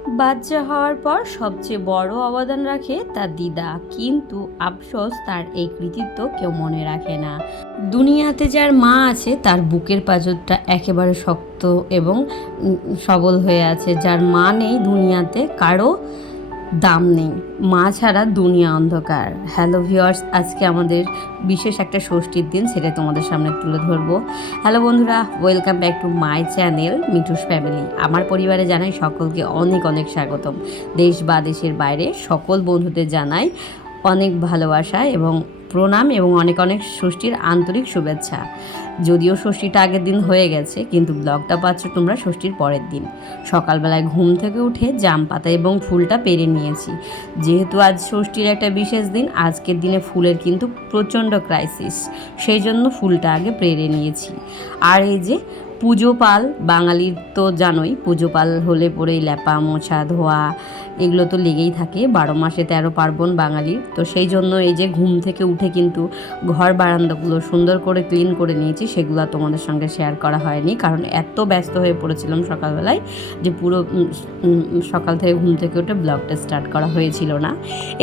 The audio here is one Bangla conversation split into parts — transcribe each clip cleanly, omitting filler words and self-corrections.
বাচ্চা হওয়ার পর সবচেয়ে বড় অবদান রাখে তার দিদা, কিন্তু আফসোস তার এই কৃতিত্ব কেউ মনে রাখে না। দুনিয়াতে যার মা আছে তার বুকের পাঁজরটা একেবারে শক্ত এবং সবল হয়ে আছে। যার মা নেই দুনিয়াতে কারো দাম নেই। মা ছাড়া দুনিয়া অন্ধকার। হ্যালো ভিউয়ার্স, আজকে আমাদের বিশেষ একটা ষষ্ঠীর দিন, সেটা তোমাদের সামনে তুলে ধরবো। হ্যালো বন্ধুরা, welcome back to my channel Mithu's family. আমার পরিবারে জানাই সকলকে অনেক অনেক স্বাগতম। দেশ বা দেশের বাইরে সকল বন্ধুদের জানাই অনেক ভালোবাসা এবং প্রণাম এবং অনেক অনেক ষষ্ঠীর আন্তরিক শুভেচ্ছা। যদিও ষষ্ঠীটা আগের দিন হয়ে গেছে, কিন্তু ব্লগটা পাচ্ছ তোমরা ষষ্ঠীর পরের দিন। সকালবেলায় ঘুম থেকে উঠে জাম পাতা এবং ফুলটা পেরে নিয়েছি। যেহেতু আজ ষষ্ঠীর একটা বিশেষ দিন, আজকের দিনে ফুলের কিন্তু প্রচণ্ড ক্রাইসিস, সেই জন্য ফুলটা আগে পেরে নিয়েছি। আর এই যে পুজো পাল, বাঙালির তো জানোই, পুজো পাল হলে পরেই ল্যাপা মোছা ধোয়া এগুলো তো লেগেই থাকে। 12 মাসে 13 পার্বণ বাঙালির। তো সেই জন্য এই যে ঘুম থেকে উঠে কিন্তু ঘর বারান্দাগুলো সুন্দর করে ক্লিন করে নিয়েছি। সেগুলো তোমাদের সঙ্গে শেয়ার করা হয়নি, কারণ এত ব্যস্ত হয়ে পড়েছিলাম সকালবেলায় যে পুরো সকাল থেকে ঘুম থেকে উঠে ব্লগটা স্টার্ট করা হয়েছিল না।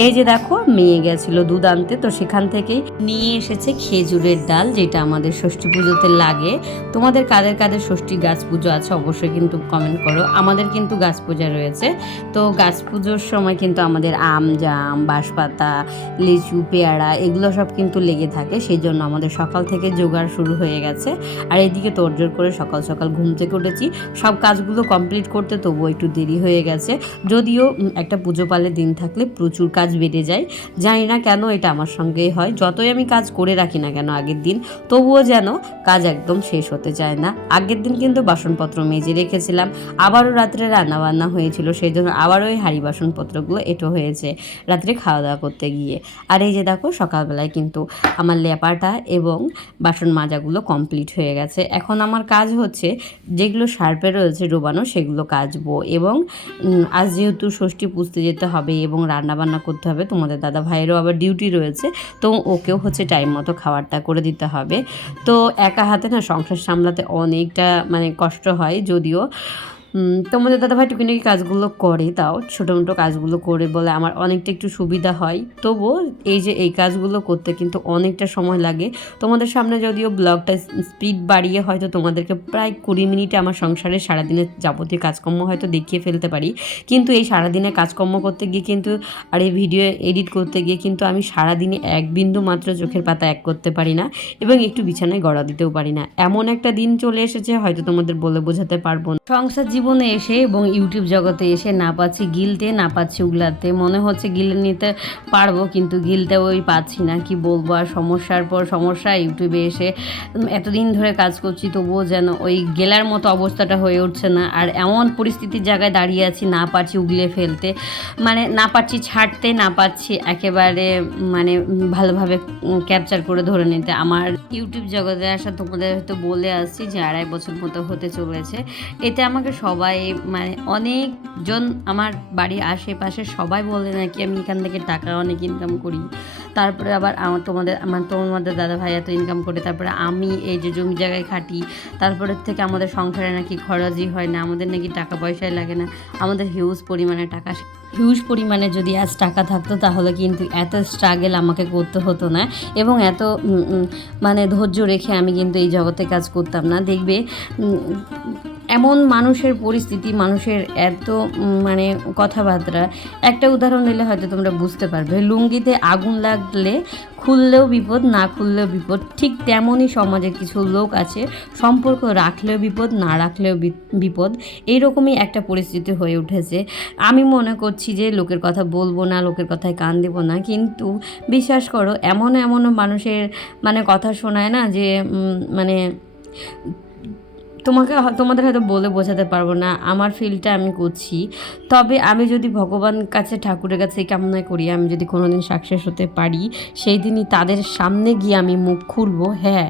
এই যে দেখো, মেয়ে গেছিলো দুধ আনতে, তো সেখান থেকেই নিয়ে এসেছে খেজুরের ডাল, যেটা আমাদের ষষ্ঠী পুজোতে লাগে। তোমাদের কাদের কাদের ষষ্ঠী গাছ পুজো আছে অবশ্যই কিন্তু কমেন্ট করো। আমাদের কিন্তু গাছ পূজা রয়েছে। তো গাছ পুজোর সময় কিন্তু আমাদের আম, জাম, বাঁশপাতা, লিচু, পেয়ারা এগুলো সব কিন্তু লেগে থাকে। সেই জন্য আমাদের সকাল থেকে জোগাড় শুরু হয়ে গেছে। আর এদিকে তোড়জোড় করে সকাল সকাল ঘুম থেকে উঠেছি। সব কাজগুলো কমপ্লিট করতে তবুও একটু দেরি হয়ে গেছে। যদিও একটা পুজো পালের দিন থাকলে প্রচুর কাজ বেড়ে যায়। জানি না কেন এটা আমার সঙ্গেই হয়। যতই আমি কাজ করে রাখি না কেন আগের দিন, তবুও যেন কাজ একদম শেষ হতে চায় না। আগের দিন কিন্তু বাসনপত্র মেজে রেখেছিলাম, আবারও রাত্রে রান্নাবান্না হয়েছিল, সেই জন্য আবারও ওই হাঁড়ি বাসনপত্রগুলো এঁটো হয়েছে রাত্রে খাওয়া দাওয়া করতে গিয়ে। আর এই যে দেখো, সকালবেলায় কিন্তু আমার লেপাটা এবং বাসন মাজাগুলো কমপ্লিট হয়ে গেছে। এখন আমার কাজ হচ্ছে যেগুলো শার্পে রয়েছে ডোবানো সেগুলো কাচবো। এবং আজ যেহেতু ষষ্ঠী পুজতে যেতে হবে এবং রান্নাবান্না করতে হবে, তোমাদের দাদা ভাইয়েরও আবার ডিউটি রয়েছে, তো ওকেও হচ্ছে টাইম মতো খাবারটা করে দিতে হবে। তো একা হাতে না সংসার সামলাতে অনেকটা কষ্ট হয়। যদিও তোমাদের দাদাভাই টুকিটাকি কাজগুলো করে, তাও ছোটো মোটো কাজগুলো করে বলে আমার অনেকটা একটু সুবিধা হয়। তবুও এই যে এই কাজগুলো করতে কিন্তু অনেকটা সময় লাগে। তোমাদের সামনে যদিও ব্লগটা স্পিড বাড়িয়ে হয়তো তোমাদেরকে প্রায় 20 মিনিটে আমার সংসারের সারাদিনের যাবতীয় কাজকর্ম হয়তো দেখিয়ে ফেলতে পারি, কিন্তু এই সারাদিনে কাজকর্ম করতে গিয়ে কিন্তু আর এই ভিডিও এডিট করতে গিয়ে কিন্তু আমি সারাদিনে এক বিন্দু মাত্র চোখের পাতা এক করতে পারি না এবং একটু বিছানায় গড়া দিতেও পারি না। এমন একটা দিন চলে এসেছে, হয়তো তোমাদের বলে বোঝাতে পারবো না। সংসার জীবনে এসে এবং ইউটিউব জগতে এসে না পাচ্ছি গিলতে, না পাচ্ছি উগলাতে। মনে হচ্ছে গিলে নিতে পারবো, কিন্তু গিলতে ওই পাচ্ছি না। কি বলবো, আর সমস্যার পর সমস্যা। ইউটিউবে এসে এতদিন ধরে কাজ করছি, তবুও যেন ওই গেলার মতো অবস্থাটা হয়ে উঠছে না। আর এমন পরিস্থিতির জায়গায় দাঁড়িয়ে আছি, না পারছি উগলে ফেলতে, না পারছি ছাড়তে, না পারছি একেবারে ভালোভাবে ক্যাপচার করে ধরে নিতে। আমার ইউটিউব জগতে আসা তোমাদের হয়তো বলে আসছি যে 2.5 বছর মতো হতে চলেছে। এতে আমাকে সবাই অনেকজন আমার বাড়ির আশেপাশে সবাই বলে নাকি আমি এখান থেকে টাকা অনেক ইনকাম করি। তারপরে আবার তোমাদের দাদা ভাই এত ইনকাম করে, তারপরে আমি এই যে জমি জায়গায় খাটি, তারপরে থেকে আমাদের সংসারে নাকি খরচই হয় না, আমাদের নাকি টাকা পয়সাই লাগে না, আমাদের হিউজ পরিমাণে যদি আজ টাকা থাকতো তাহলে কিন্তু এত স্ট্রাগল আমাকে করতে হতো না এবং এত ধৈর্য রেখে আমি কিন্তু এই জগতে কাজ করতাম না। দেখবে এমন মানুষের পরিস্থিতি, মানুষের এত কথাবার্তা, একটা উদাহরণ দিলে হয়তো তোমরা বুঝতে পারবে। লুঙ্গিতে আগুন লাগলে খুললেও বিপদ, না খুললেও বিপদ। ঠিক তেমনই সমাজে কিছু লোক আছে, সম্পর্ক রাখলেও বিপদ, না রাখলেও বিপদ। এইরকমই একটা পরিস্থিতি হয়ে উঠেছে। আমি মনে করছি যে লোকের কথা বলবো না, লোকের কথায় কান দেব না, কিন্তু বিশ্বাস করো এমনও মানুষের কথা শোনায় না যে তোমাদের হয়তো বলে বোঝাতে পারবো না। আমার ফিলটা আমি করছি। তবে আমি যদি ভগবান কাছে, ঠাকুরের কাছে কামনা করি, আমি যদি কোনোদিন সাকসেস হতে পারি, সেই দিনই তাদের সামনে গিয়ে আমি মুখ খুলবো। হ্যাঁ,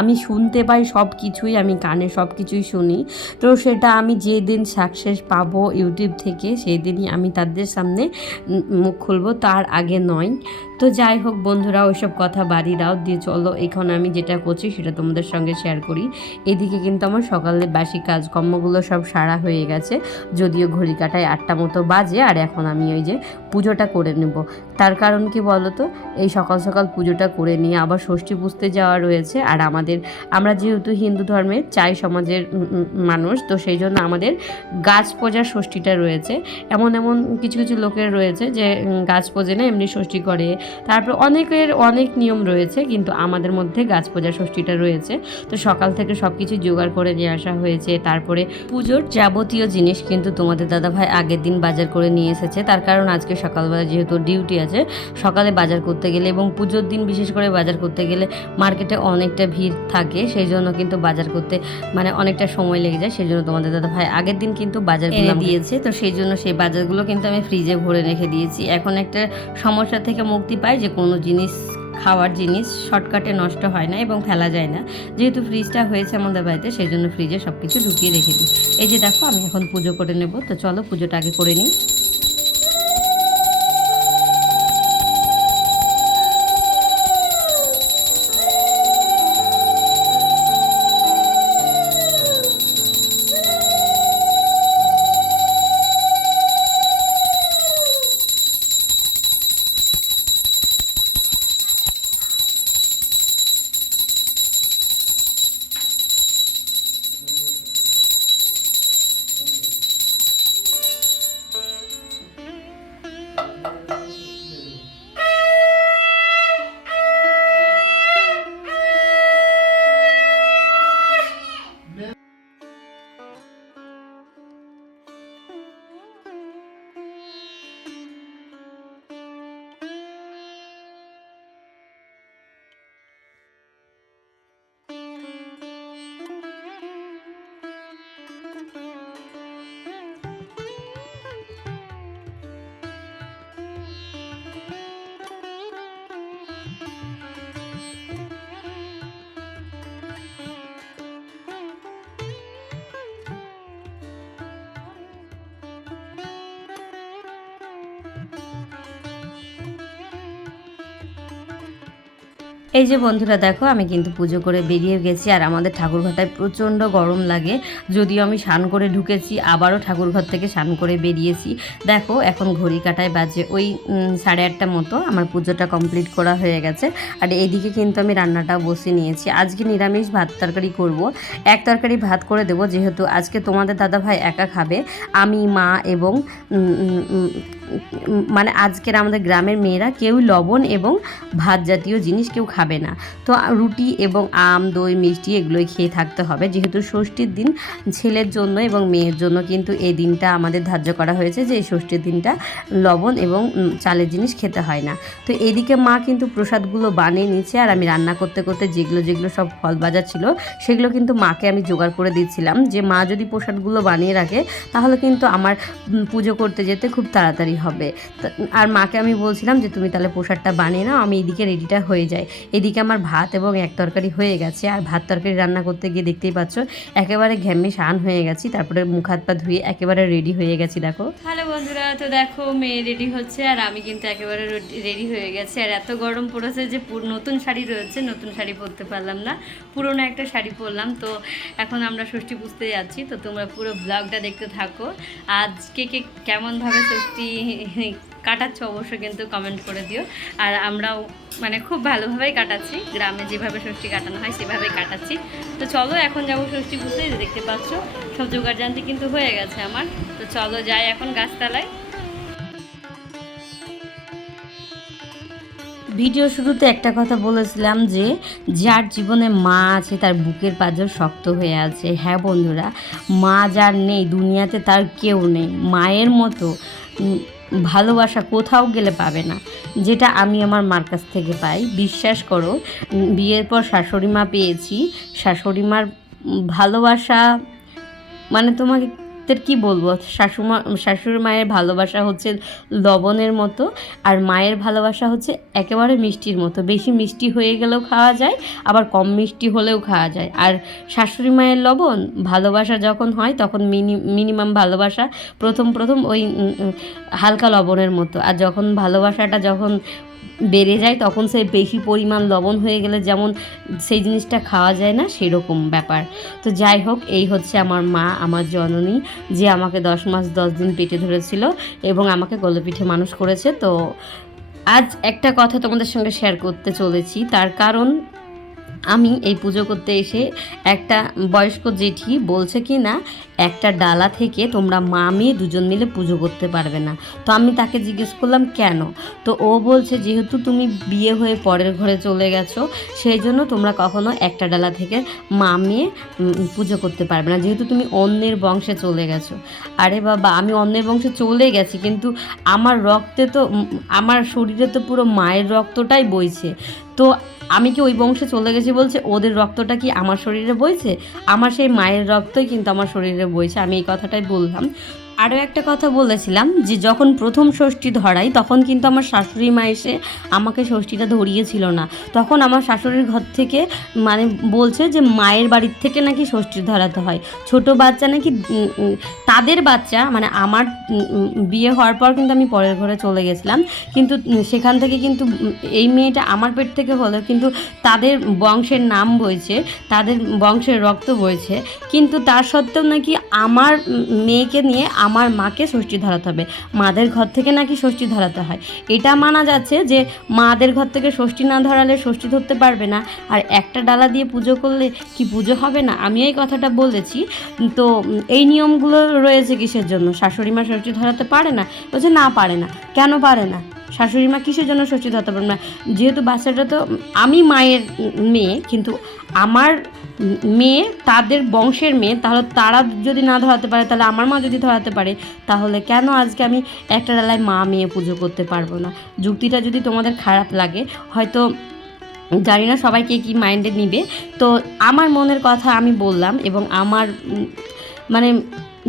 আমি শুনতে পাই সব কিছুই, আমি কানে সব কিছুই শুনি। তো সেটা আমি যেদিন সাকসেস পাবো ইউটিউব থেকে, সেই দিনই আমি তাদের সামনে মুখ খুলবো, তার আগে নয়। তো যাই হোক বন্ধুরা, ওইসব কথা বাড়ি দাও দিয়ে চলো, এখন আমি যেটা করছি সেটা তোমাদের সঙ্গে শেয়ার করি। এদিকে কিন্তু আমার সকালে বাসি কাজকর্মগুলো সব সারা হয়ে গেছে, যদিও ঘড়ি কাটায় 8টা মতো বাজে। আর এখন আমি ওই যে পুজোটা করে নেব। তার কারণ কি বলো তো, এই সকাল সকাল পুজোটা করে নিয়ে আবার ষষ্ঠী পুজতে যাওয়া রয়েছে। আর আমরা যেহেতু হিন্দু ধর্মের চাই সমাজের মানুষ, তো সেই জন্য আমাদের গাছ পূজার ষষ্ঠীটা রয়েছে। এমন কিছু কিছু লোকের রয়েছে যে গাছ পূজে না, এমনি ষষ্ঠী করে। তারপর অনেকের অনেক নিয়ম রয়েছে, কিন্তু আমাদের মধ্যে গাছ পূজার ষষ্ঠীটা রয়েছে। তো সকাল থেকে সব কিছু জোগাড় করে নিয়ে আসা হয়েছে। তারপরে পুজোর যাবতীয় জিনিস কিন্তু তোমাদের দাদাভাই আগের দিন বাজার করে নিয়ে এসেছে। তার কারণ আজকে সকালবেলা যেহেতু ডিউটি আছে, সকালে বাজার করতে গেলে এবং পুজোর দিন বিশেষ করে বাজার করতে গেলে মার্কেটে অনেকটা ভিড় থাকে, সেই জন্য কিন্তু বাজার করতে মানে অনেকটা সময় লেগে যায়। সেই জন্য তোমাদের দাদাভাই আগের দিন কিন্তু বাজার এনে দিয়েছে। তো সেই জন্য সেই বাজারগুলো কিন্তু আমি ফ্রিজে ভরে রেখে দিয়েছি। এখন একটা সমস্যা থেকে মুক্তি পাই যে কোনো জিনিস, খাওয়ার জিনিস শর্টকাটে নষ্ট হয় না এবং ফেলা যায় না। যেহেতু ফ্রিজটা হয়েছে আমাদের বাড়িতে, সেই জন্য ফ্রিজে সব কিছু ঢুকিয়ে রেখে দিই। এই যে দেখো, আমি এখন পুজো করে নেব। তো চলো পুজোটা আগে করে নিই। এই যে বন্ধুরা দেখো, আমি কিন্তু পুজো করে বেরিয়ে গেছি। আর আমাদের ঠাকুরঘরটায় প্রচণ্ড গরম লাগে, যদিও আমি স্নান করে ঢুকেছি, আবারও ঠাকুরঘর থেকে স্নান করে বেরিয়েছি। দেখো এখন ঘড়ি কাটায় বাজে ওই 8:30 মতো। আমার পুজোটা কমপ্লিট করা হয়ে গেছে। আর এইদিকে কিন্তু আমি রান্নাটা বসে নিয়েছি। আজকে নিরামিষ ভাত তরকারি করব। এক তরকারি ভাত করে দেবো, যেহেতু আজকে তোমাদের দাদাভাই একা খাবে। আমি, মা এবং মানে আজকের আমাদের গ্রামের মেয়েরা কেউ লবণ এবং ভাত জাতীয় জিনিস কেউ খাবে না। তো রুটি এবং আম, দই, মিষ্টি এগুলোই খেয়ে থাকতে হবে। যেহেতু ষষ্ঠীর দিন ছেলের জন্য এবং মেয়ের জন্য কিন্তু এই দিনটা আমাদের ধার্য করা হয়েছে যে এই ষষ্ঠীর দিনটা লবণ এবং চালের জিনিস খেতে হয় না। তো এদিকে মা কিন্তু প্রসাদগুলো বানিয়ে নিচ্ছে, আর আমি রান্না করতে করতে যেগুলো সব ফল বাজার ছিল সেগুলো কিন্তু মাকে আমি জোগাড় করে দিচ্ছিলাম, যে মা যদি প্রসাদগুলো বানিয়ে রাখে তাহলে কিন্তু আমার পুজো করতে যেতে খুব তাড়াতাড়ি হবে। আর মাকে আমি বলছিলাম যে তুমি তাহলে প্রসাদটা বানিয়ে নাও, আমি এদিকে রেডিটা হয়ে যায়। এদিকে আমার ভাত এবং এক তরকারি হয়ে গেছে। আর ভাত তরকারি রান্না করতে গিয়ে দেখতেই পাচ্ছ একেবারে ঘেমে স্নান হয়ে গেছি। তারপরে মুখ হাত পা ধুয়ে একেবারে রেডি হয়ে গেছি। দেখো, হ্যালো বন্ধুরা, তো দেখো মেয়ে রেডি হচ্ছে আর আমি কিন্তু একেবারে রেডি হয়ে গেছি। আর এত গরম পড়েছে যে নতুন শাড়ি রয়েছে, নতুন শাড়ি পরতে পারলাম না, পুরোনো একটা শাড়ি পরলাম। তো এখন আমরা ষষ্ঠী পুজতে যাচ্ছি, তো তোমরা পুরো ব্লগটা দেখতে থাকো। আজকে কেমনভাবে ষষ্ঠী কাটাচ্ছ অবশ্যই কিন্তু কমেন্ট করে দিও। আর আমরাও মানে খুব ভালোভাবেই কাটাচ্ছি, গ্রামে যেভাবে ষষ্ঠী কাটানো হয় সেভাবেই কাটাচ্ছি। তো চলো এখন যাবো ষষ্ঠী পুজোতে। দেখতে পাচ্ছ সব জোগাড় জানতে কিন্তু হয়ে গেছে আমার। তো চলো যাই এখন গাছতলায়। ভিডিও শুরুতে একটা কথা বলেছিলাম যে যার জীবনে মা আছে তার বুকের পাঁজর শক্ত হয়ে আছে। হ্যাঁ বন্ধুরা, মা যার নেই দুনিয়াতে তার কেউ নেই। মায়ের মতো ভালোবাসা কোথাও গেলে পাবে না, যেটা আমি আমার মার কাছ থেকে পাই। বিশ্বাস করো, বিয়ের পর শাশুড়ি মা পেয়েছি। শাশুড়ি মার ভালোবাসা মানে তোমাকে কি বলবো, শাশুড়ি মায়ের ভালোবাসা হচ্ছে লবণের মতো, আর মায়ের ভালোবাসা হচ্ছে একেবারে মিষ্টির মতো। বেশি মিষ্টি হয়ে গেলেও খাওয়া যায়, আবার কম মিষ্টি হলেও খাওয়া যায়। আর শাশুড়ি মায়ের লবণ ভালোবাসা যখন হয় তখন মিনিমাম ভালোবাসা প্রথম ওই হালকা লবণের মতো। আর যখন ভালোবাসাটা যখন বেড়ে যায় তখন সেই বেশি পরিমাণ লবণ হয়ে গেলে যেমন সেই জিনিসটা খাওয়া যায় না, সেরকম ব্যাপার। তো যাই হোক, এই হচ্ছে আমার মা, আমার জননী, যে আমাকে 10 মাস 10 দিন পেটে ধরেছিল এবং আমাকে কোলেপিঠে মানুষ করেছে। তো আজ একটা কথা তোমাদের সঙ্গে শেয়ার করতে চলেছি, তার কারণ আমি এই পুজো করতে এসে একটা বয়স্ক জেঠি বলছে কি না একটা ডালা থেকে তোমরা মা মেয়ে দুজন মিলে পুজো করতে পারবে না। তো আমি তাকে জিজ্ঞেস করলাম কেন? তো ও বলছে যেহেতু তুমি বিয়ে হয়ে পরের ঘরে চলে গেছো, সেই জন্য তোমরা কখনো একটা ডালা থেকে মা মেয়ে পুজো করতে পারবে না, যেহেতু তুমি অন্যের বংশে চলে গেছো। আরে বাবা, আমি অন্যের বংশে চলে গেছি, কিন্তু আমার রক্তে তো আমার শরীরে তো পুরো মায়ের রক্তটাই বইছে। তো আমি কি ওই বংশে চলে গেছি বলছে ওদের রক্তটা কি আমার শরীরে বইছে? আমার সেই মায়ের রক্তই কিন্তু আমার শরীরে বইছে, আমি এই কথাটাই বললাম। আরও একটা কথা বলেছিলাম যে যখন প্রথম ষষ্ঠী ধরাই তখন কিন্তু আমার শাশুড়ি মা এসে আমাকে ষষ্ঠীটা ধরিয়েছিল না। তখন আমার শাশুড়ির ঘর থেকে মানে বলছে যে মায়ের বাড়ির থেকে নাকি ষষ্ঠী ধরাতে হয়, ছোট বাচ্চা নাকি তাদের বাচ্চা, মানে আমার বিয়ে হওয়ার পর কিন্তু আমি পরের ঘরে চলে গেছিলাম, কিন্তু সেখান থেকে কিন্তু এই মেয়েটা আমার পেট থেকে হলেও কিন্তু তাদের বংশের নাম বইছে, তাদের বংশের রক্ত বইছে, কিন্তু তার সত্ত্বেও নাকি আমার মেয়েকে নিয়ে আমার মাকে ষষ্ঠী ধরাতে হবে, মাদের ঘর থেকে নাকি ষষ্ঠী ধরাতে হয়। এটা মানা যাচ্ছে যে মাদের ঘর থেকে ষষ্ঠী না ধরালে ষষ্ঠী ধরতে পারবে না, আর একটা ডালা দিয়ে পুজো করলে কি পুজো হবে না? আমি এই কথাটা বলেছি। তো এই নিয়মগুলো রয়েছে কিসের জন্য? শাশুড়ি মা ষষ্ঠী ধরাতে পারে না? বলছে না পারে না। কেন পারে না? শাশুড়ি মা কিসের জন্য ষষ্ঠী ধরাতে পারবে না? যেহেতু বাচ্চাটা তো আমি মায়ের মেয়ে, কিন্তু আমার মেয়ে তাদের বংশের মেয়ে, তাহলে তারা যদি না ধরাতে পারে, তাহলে আমার মা যদি ধরাতে পারে, তাহলে কেন আজকে আমি একটা ডালায় মা মেয়ে পুজো করতে পারবো না? যুক্তিটা যদি তোমাদের খারাপ লাগে, হয়তো জানি না সবাইকে কি মাইন্ডে নিবে। তো আমার মনের কথা আমি বললাম এবং আমার মানে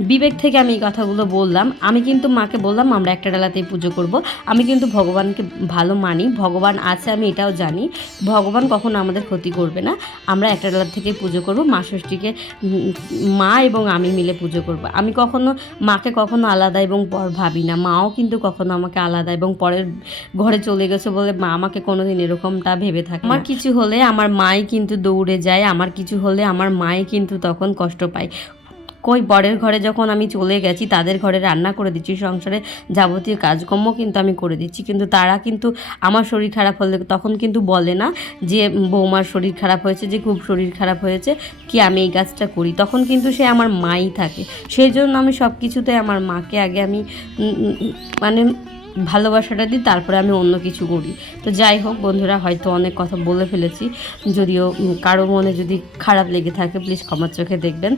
বিবেক থেকে আমি এই কথাগুলো বললাম। আমি কিন্তু মাকে বললাম আমরা একটা ডালাতেই পুজো করব। আমি কিন্তু ভগবানকে ভালো মানি, ভগবান আছে আমি এটাও জানি, ভগবান কখনো আমাদের ক্ষতি করবে না। আমরা একটা ডালা থেকেই পুজো করব, মা ষষ্ঠীকে মা এবং আমি মিলে পুজো করব। আমি কখনো মাকে কখনো আলাদা এবং পর ভাবি না, মাও কিন্তু কখনো আমাকে আলাদা এবং পরের ঘরে চলে গেছে বলে মা আমাকে কোনোদিন এরকমটা ভেবে থাকে। আমার কিছু হলে আমার মাই কিন্তু দৌড়ে যায়, আমার কিছু হলে আমার মাই কিন্তু তখন কষ্ট পায়। কই বরের ঘরে যখন আমি চলে গেছি, তাদের ঘরে রান্না করে দিচ্ছি, সংসারে যাবতীয় কাজকর্ম কিন্তু আমি করে দিচ্ছি, কিন্তু তারা কিন্তু আমার শরীর খারাপ হলে তখন কিন্তু বলে না যে বৌমার শরীর খারাপ হয়েছে, যে খুব শরীর খারাপ হয়েছে কি আমি এই কাজটা করি, তখন কিন্তু সে আমার মাই থাকে। সেই জন্য আমি সব কিছুতে আমার মাকে আগে আমি মানে ভালোবাসাটা দিই, তারপরে আমি অন্য কিছু করি। তো যাই হোক বন্ধুরা, হয়তো অনেক কথা বলে ফেলেছি, যদিও কারো মনে যদি খারাপ লেগে থাকে প্লিজ ক্ষমার চোখে দেখবেন।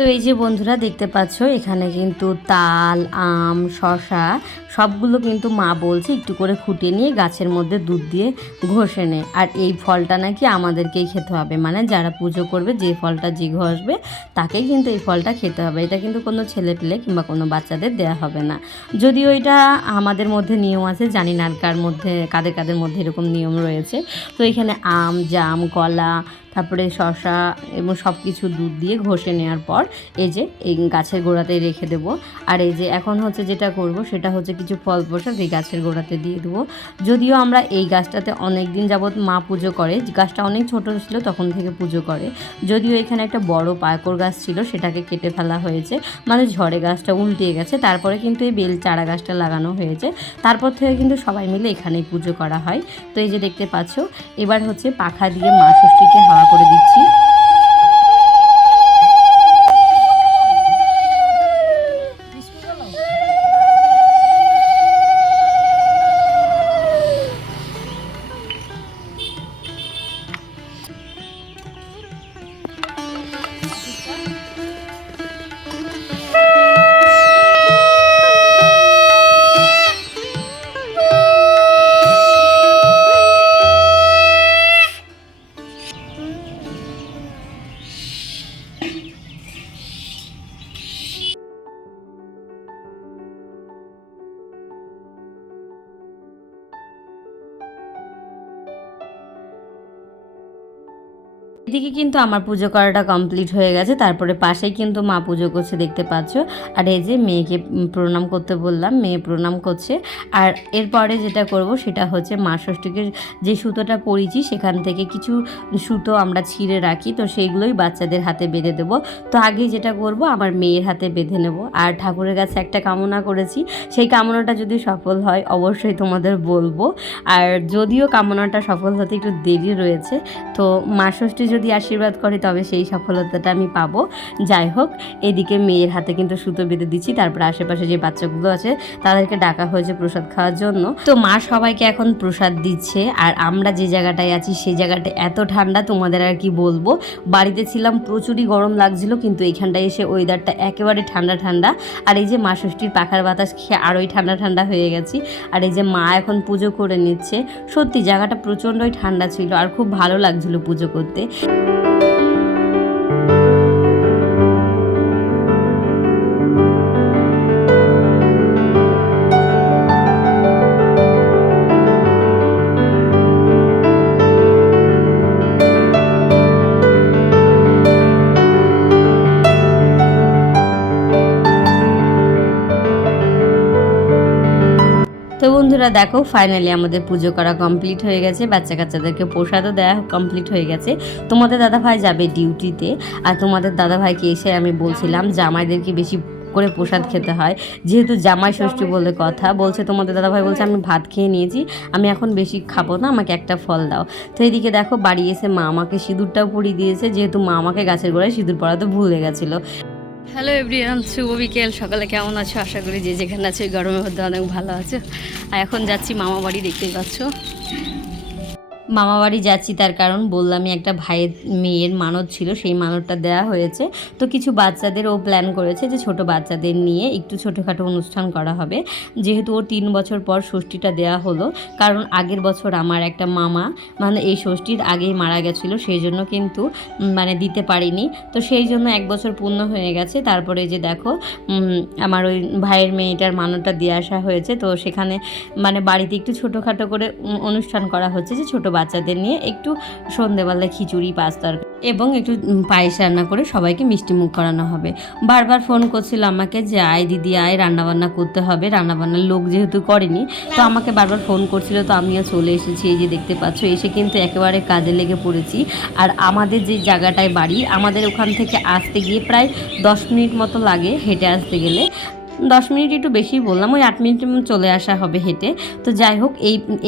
তো এই যে বন্ধুরা দেখতে পাচ্ছ, এখানে কিন্তু তাল, আম, শশা সবগুলো কিন্তু মা বলছে একটু করে খুঁটে নিয়ে গাছের মধ্যে দুধ দিয়ে ঘষে নে, আর এই ফলটা নাকি আমাদেরকেই খেতে হবে, মানে যারা পুজো করবে যে ফলটা যে ঘষবে তাকেই কিন্তু এই ফলটা খেতে হবে। এটা কিন্তু কোনো ছেলে পেলে কিংবা কোনো বাচ্চাদের দেয়া হবে না। যদিও এটা আমাদের মধ্যে নিয়ম আছে, জানি না কার মধ্যে কাদের কাদের মধ্যে এরকম নিয়ম রয়েছে। তো এখানে আম, জাম, কলা, তারপরে শশা এবং সব কিছু দুধ দিয়ে ঘষে নেওয়ার পর এই যে এই গাছের গোড়াতে রেখে দেবো। আর এই যে এখন হচ্ছে যেটা করব সেটা হচ্ছে কিছু ফল প্রসাদ এই গাছের গোড়াতে দিয়ে দেবো। যদিও আমরা এই গাছটাতে অনেক দিন যাবৎ মা পুজো করে, গাছটা অনেক ছোট ছিল তখন থেকে পুজো করে। যদিও এখানে একটা বড় পাকড় গাছ ছিল, সেটাকে কেটে ফেলা হয়েছে, মানে ঝড়ে গাছটা উল্টিয়ে গেছে, তারপরে কিন্তু এই বেল চারা গাছটা লাগানো হয়েছে। তারপর থেকে কিন্তু সবাই মিলে এখানেই পুজো করা হয়। তো এই যে দেখতে পাচ্ছ, এবার হচ্ছে পাখা দিয়ে মা ষষ্ঠীকে হাওয়া করে দিচ্ছি। এদিকে কিন্তু আমার পুজো করাটা কমপ্লিট হয়ে গেছে, তারপরে পাশেই কিন্তু মা পুজো করছে দেখতে পাচ্ছ। আর এই যে মেয়েকে প্রণাম করতে বললাম, মেয়ে প্রণাম করছে। আর এরপরে যেটা করব সেটা হচ্ছে মা ষষ্ঠীকে যে সুতোটা পরিয়েছি সেখান থেকে কিছু সুতো আমরা ছিঁড়ে রাখি, তো সেইগুলোই বাচ্চাদের হাতে বেঁধে দেবো। তো আগে যেটা করব আমার মেয়ের হাতে বেঁধে নেব। আর ঠাকুরের কাছে একটা কামনা করেছি, সেই কামনাটা যদি সফল হয় অবশ্যই তোমাদের বলবো। আর যদিও কামনাটা সফল হতে একটু দেরি রয়েছে, তো মা ষষ্ঠী যদি আশীর্বাদ করে তবে সেই সফলতাটা আমি পাবো। যাই হোক, এদিকে মেয়ের হাতে কিন্তু সুতো বেঁধে দিচ্ছি। তারপর আশেপাশে যে বাচ্চাগুলো আছে তাদেরকে ডাকা হয়েছে প্রসাদ খাওয়ার জন্য। তো মা সবাইকে এখন প্রসাদ দিচ্ছে। আর আমরা যে জায়গাটায় আছি সেই জায়গাটা এত ঠান্ডা তোমাদের আর কি বলবো। বাড়িতে ছিলাম প্রচুরই গরম লাগছিল, কিন্তু এইখানটায় এসে ওয়েদারটা একেবারে ঠান্ডা ঠান্ডা। আর এই যে মা ষষ্ঠীর পাখার বাতাস খেয়ে আরোই ঠান্ডা ঠান্ডা হয়ে গেছি। আর এই যে মা এখন পুজো করে নিচ্ছে। সত্যি জায়গাটা প্রচণ্ডই ঠান্ডা ছিল আর খুব ভালো লাগছিল পুজো করতে। তো বন্ধুরা দেখো, ফাইনালি আমাদের পুজো করা কমপ্লিট হয়ে গেছে, বাচ্চা কাচ্চাদেরকে প্রসাদও দেওয়া কমপ্লিট হয়ে গেছে। তোমাদের দাদাভাই যাবে ডিউটিতে, আর তোমাদের দাদাভাইকে এসে আমি বলছিলাম জামাইদেরকে বেশি করে প্রসাদ খেতে হয়, যেহেতু জামাই ষষ্ঠী বলে কথা। বলছে তোমাদের দাদাভাই বলছে আমি ভাত খেয়ে নিয়েছি, আমি এখন বেশি খাবো না, আমাকে একটা ফল দাও। তো এদিকে দেখো বাড়ি এসে মা আমাকে সিঁদুরটাও পরিয়ে দিয়েছে, যেহেতু মা আমাকে গাছের গোড়ায় সিঁদুর পরাতে ভুলে গেছিলো। হ্যালো এভরিওয়ান, শুভ বিকেল। সকালে কেমন আছো? আশা করি যে যেখানে আছো গরমের মধ্যে অনেক ভালো আছো। আর এখন যাচ্ছি মামা বাড়ি, দেখতেই পাচ্ছ মামা বাড়ি যাচ্ছি। তার কারণ বললামই একটা ভাইয়ের মেয়ের মানত ছিল, সেই মানতটা দেওয়া হয়েছে। তো কিছু বাচ্চাদেরও প্ল্যান করেছে যে ছোট বাচ্চাদের নিয়ে একটু ছোটোখাটো অনুষ্ঠান করা হবে, যেহেতু ওর 3 বছর পর ষষ্ঠীটা দেওয়া হলো। কারণ আগের বছর আমার একটা মামা মানে এই ষষ্ঠীর আগেই মারা গেছিলো, সেই জন্য কিন্তু মানে দিতে পারিনি। তো সেই জন্য 1 বছর পূর্ণ হয়ে গেছে। তারপরে যে দেখো আমার ওই ভাইয়ের মেয়েটার মানতটা দিয়ে আসা হয়েছে। তো সেখানে মানে বাড়িতে একটু ছোটোখাটো করে অনুষ্ঠান করা হচ্ছে, যে ছোটো বাচ্চাদের নিয়ে একটু সন্ধেবেলায় খিচুড়ি, পাস্তা এবং একটু পায়েস রান্না করে সবাইকে মিষ্টি মুখ করানো হবে। বারবার ফোন করছিল আমাকে যে আয় দিদি আয়, রান্নাবান্না করতে হবে। রান্নাবান্নার লোক যেহেতু করেনি, তো আমাকে বারবার ফোন করছিল, তো আমিও চলে এসেছি। এই যে দেখতে পাচ্ছ, এসে কিন্তু একেবারে কাজে লেগে পড়েছি। আর আমাদের যে জায়গাটায় বাড়ি, আমাদের ওখান থেকে আসতে গিয়ে প্রায় 10 মিনিট মতো লাগে হেঁটে আসতে গেলে। 10 মিনিট একটু বেশি বললাম, ওই 8 মিনিট চলে আসা হবে হেঁটে। তো যাই হোক,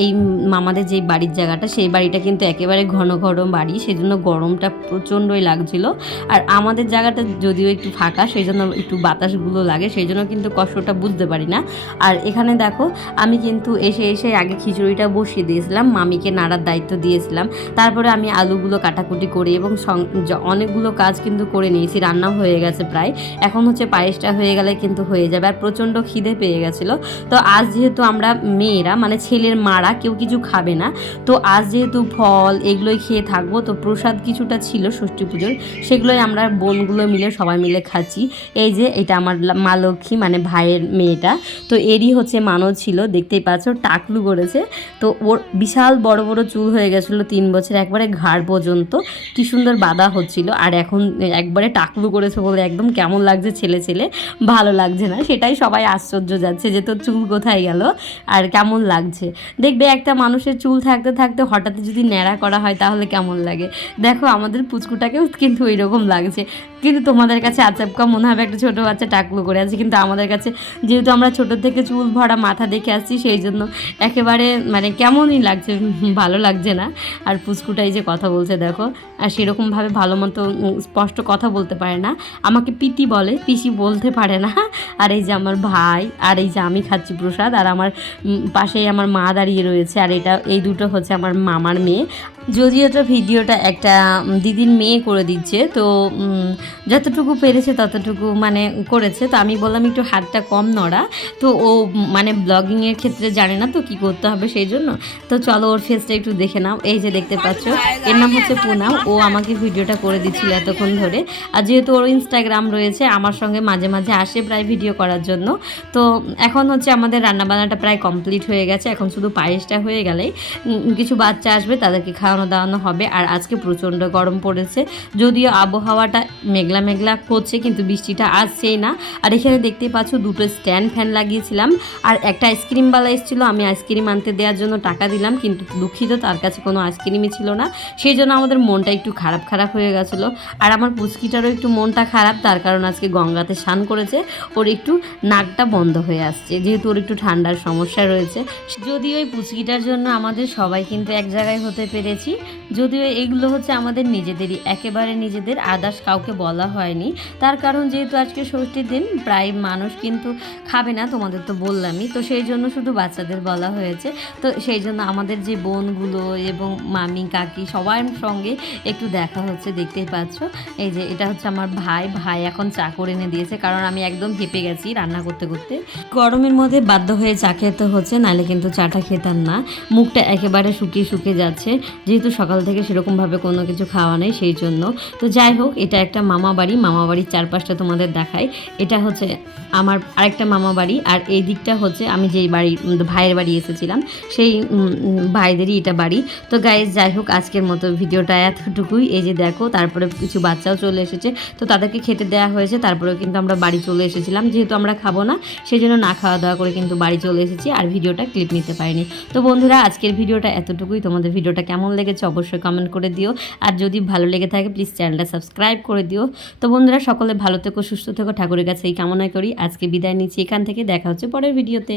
এই মামাদের যেই বাড়ির জায়গাটা, সেই বাড়িটা কিন্তু একেবারে ঘন ঘন বাড়ি, সেজন্য গরমটা প্রচণ্ডই লাগছিল। আর আমাদের জায়গাটা যদিও একটু ফাঁকা, সেই জন্য একটু বাতাসগুলো লাগে, সেই জন্য কিন্তু কষ্টটা বুঝতে পারি না। আর এখানে দেখো আমি কিন্তু এসে আগে খিচুড়িটা বসিয়ে দিয়েছিলাম, মামিকে নাড়ার দায়িত্ব দিয়েছিলাম। তারপরে আমি আলুগুলো কাটাকুটি করে এবং অনেকগুলো কাজ কিন্তু করে নিয়েছি, রান্নাও হয়ে গেছে প্রায়। এখন হচ্ছে পায়েসটা হয়ে গেলে কিন্তু হয়ে যাবে। আর প্রচণ্ড খিদে পেয়ে গেছিলো। তো আজ যেহেতু আমরা মেয়েরা মানে ছেলের মারা কেউ কিছু খাবে না, তো আজ যেহেতু ফল এগুলোই খেয়ে থাকবো, তো প্রসাদ কিছুটা ছিল ষষ্ঠী পুজোর, সেগুলোই আমরা বোনগুলো মিলে সবাই মিলে খাচ্ছি। এই যে এটা আমার মা লক্ষ্মী মানে ভাইয়ের মেয়েটা, তো এরই হচ্ছে মানত ছিল, দেখতেই পাচ্ছ টাকলু করেছে। তো ওর বিশাল বড় বড় চুল হয়ে গেছিলো 3 বছর, একবারে ঘাড় পর্যন্ত, কি সুন্দর বাঁধা হচ্ছিল। আর এখন একবারে টাকলু করেছে বলে একদম কেমন লাগছে ছেলে ছেলে, ভালো লাগছে না, সেটাই সবাই আশ্চর্য যাচ্ছে যে তোর চুল কোথায় গেল আর কেমন লাগছে। দেখবে একটা মানুষের চুল থাকতে থাকতে হঠাৎ যদি ন্যাড়া করা হয় তাহলে কেমন লাগে। দেখো আমাদের পুচকুটাকেও কিন্তু ওই রকম লাগছে, কিন্তু তোমাদের কাছে আচাপকা মনে হবে একটা ছোটো বাচ্চা টাকলু করে আছে, কিন্তু আমাদের কাছে যেহেতু আমরা ছোটো থেকে চুল ভরা মাথা দেখে আসছি, সেই জন্য একেবারে মানে কেমনই লাগছে, ভালো লাগছে না। আর পুচকুটাই যে কথা বলছে দেখো, আর সেরকমভাবে ভালো মতো স্পষ্ট কথা বলতে পারে না, আমাকে পিতি বলে, পিসি বলতে পারে না। আর এই যে আমার ভাই, আর এই যে আমি খাচ্ছি প্রসাদ, আর আমার পাশেই আমার মা দাঁড়িয়ে রয়েছে। আর এই দুটো হচ্ছে আমার মামার মেয়ে, যদিও তো ভিডিওটা একটা দিদির মেয়ে করে দিচ্ছে, তো যতটুকু পেরেছে ততটুকু মানে করেছে। তো আমি বললাম একটু হাতটা কম নড়া, তো ও মানে ব্লগিংয়ের ক্ষেত্রে জানে না তো কি করতে হবে, সেই জন্য। তো চলো ওর ফেসটা একটু দেখে নাও। এই যে দেখতে পাচ্ছ, এর নাম হচ্ছে পুনাম, ও আমাকে ভিডিওটা করে দিচ্ছিল এতক্ষণ ধরে। আর যেহেতু ওর ইনস্টাগ্রাম রয়েছে, আমার সঙ্গে মাঝে মাঝে আসে প্রায় ভিডিও করার জন্য। তো এখন হচ্ছে আমাদের রান্নাবান্নাটা প্রায় কমপ্লিট হয়ে গেছে, এখন শুধু পায়েসটা হয়ে গেলেই কিছু বাচ্চা আসবে, তাদেরকে খাওয়ানো খাওয়ানো দাওয়ানো হবে। আর আজকে প্রচণ্ড গরম পড়েছে, যদিও আবহাওয়াটা মেঘলা মেঘলা করছে কিন্তু বৃষ্টিটা আসছেই না। আর এখানে দেখতেই পাচ্ছ দুটো স্ট্যান্ড ফ্যান লাগিয়েছিলাম, আর একটা আইসক্রিমওয়ালা এসেছিলো, আমি আইসক্রিম আনতে দেওয়ার জন্য টাকা দিলাম, কিন্তু দুঃখিত তার কাছে কোনো আইসক্রিমই ছিল না। সেই জন্য আমাদের মনটা একটু খারাপ খারাপ হয়ে গেছিলো। আর আমার পুচকিটারও একটু মনটা খারাপ, তার কারণ আজকে গঙ্গাতে স্নান করেছে, ওর একটু নাকটা বন্ধ হয়ে আসছে, যেহেতু ওর একটু ঠান্ডার সমস্যা রয়েছে। যদিও ওই পুচকিটার জন্য আমাদের সবাই কিন্তু এক জায়গায় হতে পেরেছি, যদিও এগুলো হচ্ছে আমাদের নিজেদেরই, একেবারে নিজেদের, আদার্স কাউকে বলা হয়নি। তার কারণ যেহেতু আজকে ষষ্ঠীর দিন, প্রায় মানুষ কিন্তু খাবে না, তোমাদের তো বললামই, তো সেই জন্য শুধু বাচ্চাদের বলা হয়েছে। তো সেই জন্য আমাদের যে বোনগুলো এবং মামি কাকি সবার সঙ্গে একটু দেখা হচ্ছে, দেখতেই পাচ্ছ। এই যে এটা হচ্ছে আমার ভাই এখন চা করে এনে দিয়েছে, কারণ আমি একদম হেঁপে গেছি রান্না করতে করতে। গরমের মধ্যে বাধ্য হয়ে চা খেতে হচ্ছে, নাহলে কিন্তু চাটা খেতাম না। মুখটা একেবারে শুকিয়ে শুকিয়ে যাচ্ছে, যেহেতু সকাল থেকে সেরকমভাবে কোনো কিছু খাওয়া নেই, সেই জন্য। তো যাই হোক, এটা একটা মামা বাড়ির চারপাশটা তোমাদের দেখাই। এটা হচ্ছে আমার আরেকটা মামা বাড়ি, আর এই দিকটা হচ্ছে আমি যেই বাড়ি ভাইয়ের বাড়ি এসেছিলাম সেই ভাইদেরই এটা বাড়ি। তো গাইজ, যাই হোক, আজকের মতো ভিডিওটা এতটুকুই। এই যে দেখো, তারপরে কিছু বাচ্চাও চলে এসেছে, তো তাদেরকে খেতে দেওয়া হয়েছে, তারপরেও কিন্তু আমরা বাড়ি চলে এসেছিলাম, যেহেতু আমরা খাবো না সেই জন্য না খাওয়া দাওয়া করে কিন্তু বাড়ি চলে এসেছি, আর ভিডিওটা ক্লিপ নিতে পারিনি। তো বন্ধুরা, আজকের ভিডিওটা এতটুকুই। তোমাদের ভিডিওটা কেমন লেগেছে অবশ্যই কমেন্ট করে দিও, আর যদি ভালো লেগে থাকে প্লিজ চ্যানেলটা সাবস্ক্রাইব করে দিও। তো বন্ধুরা, সকলে ভালো থেকো, সুস্থ থেকো, ঠাকুরের কাছে এই কামনা করি। আজকে বিদায় নিচ্ছি এখান থেকে, দেখা হচ্ছে পরের ভিডিওতে।